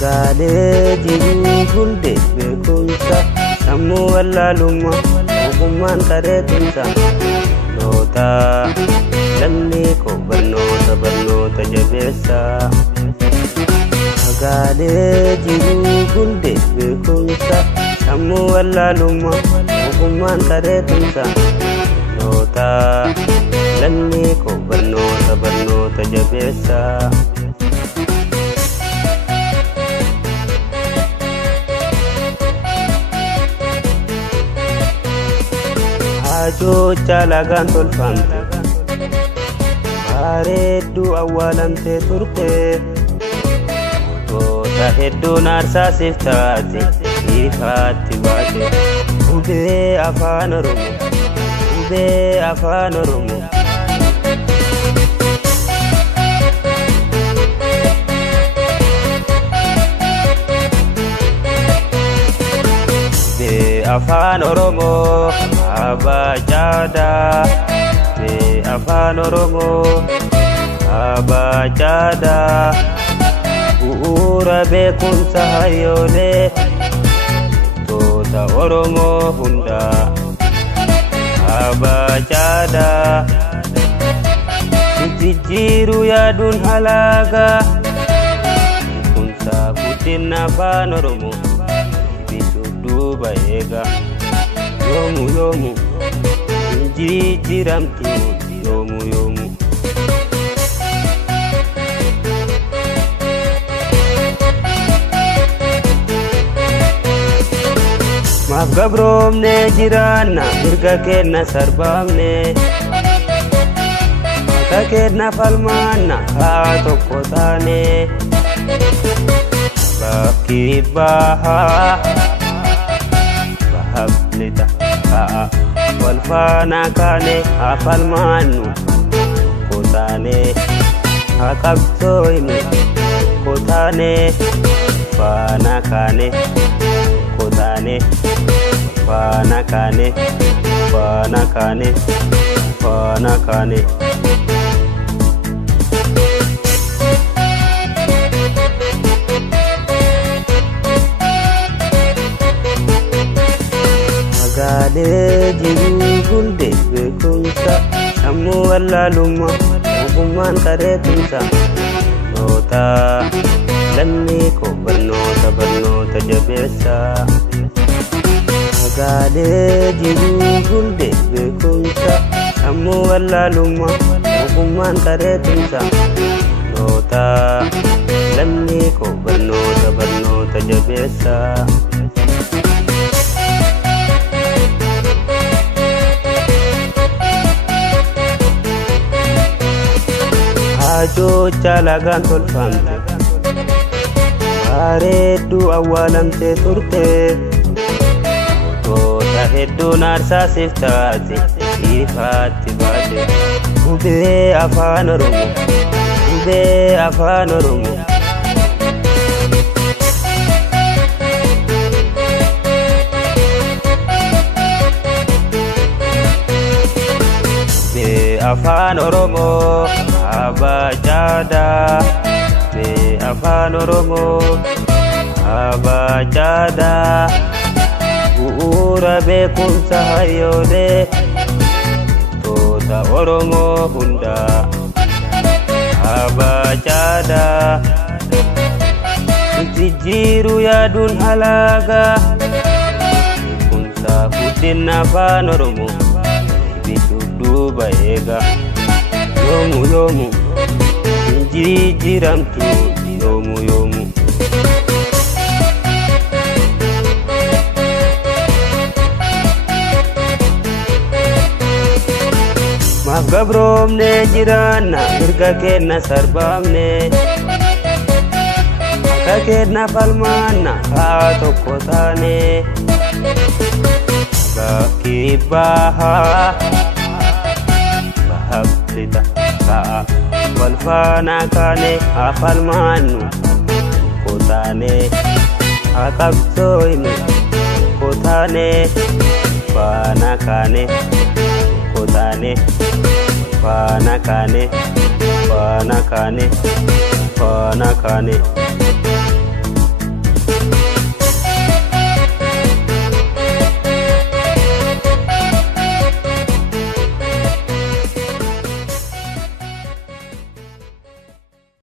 Magaalee jiruu hundee beekumsa sammuu wallaalummaa ogummaan qareetumsa noota lammii koo barnoota jabeessa. Magaalee jiruu hundee beekumsa sammuu wallaalummaa ogummaan qareetumsa noota lammii koo barnoota jabeessa. Ajoo jaalagaan tolfamte bareedduu awwaalamtee turte goota hedduun aarsaasiif taate ifaatti baate hubee afaan Oromoo afaan Oromoo abajada afaan Oromoo abajada bu'uura beekumsa hayyoolee toota Oromoo hunda abajada jijjiiruu yaaduun halaagaa beekumsa guddina afaan Oromoo duuba eega yoomu jijjiiramtu yoomu. Maaf gabroomne jiraanna mirga keenna sarbaamne mata keenna falmaanna haa tokko taane bakki bahaa hablita walfaana kaane afalmaanu kotaane hakabtoynu kotaane faana kaane kotaane faana kaane. Magaalee jiruu hundee beekumsa sammuu wallaalummaa ogummaan qareetumsa noota lammii koo barnoota jabeessa. Magaalee jiruu hundee beekumsa sammuu wallaalummaa ogummaan qareetumsa noota lammii koo barnoota jabeessa. Ajoo jaalagaan tolfamte bareedduu awwaalamtee turte goota hedduun aarsaasiif taate ifaatti baate hubee afaan Oromoo afaan Oromoo abajada afaan Oromoo abajada bu'uura beekumsa hayyoolee toota Oromoo hunda abajada jijjiiruu yaaduun halaagaa beekumsa guddina afaan Oromoo duuba eega yoomu jijjiiramtu yoomu. Maaf gabroomne jiraanna mirga keenna sarbaamne mata keenna falmaanna haa tokko taane bakki bahaa hablita walfaana kaane afalmaanu kotaane hakabtoynu kotaane faana kaane kotaane faana kaane.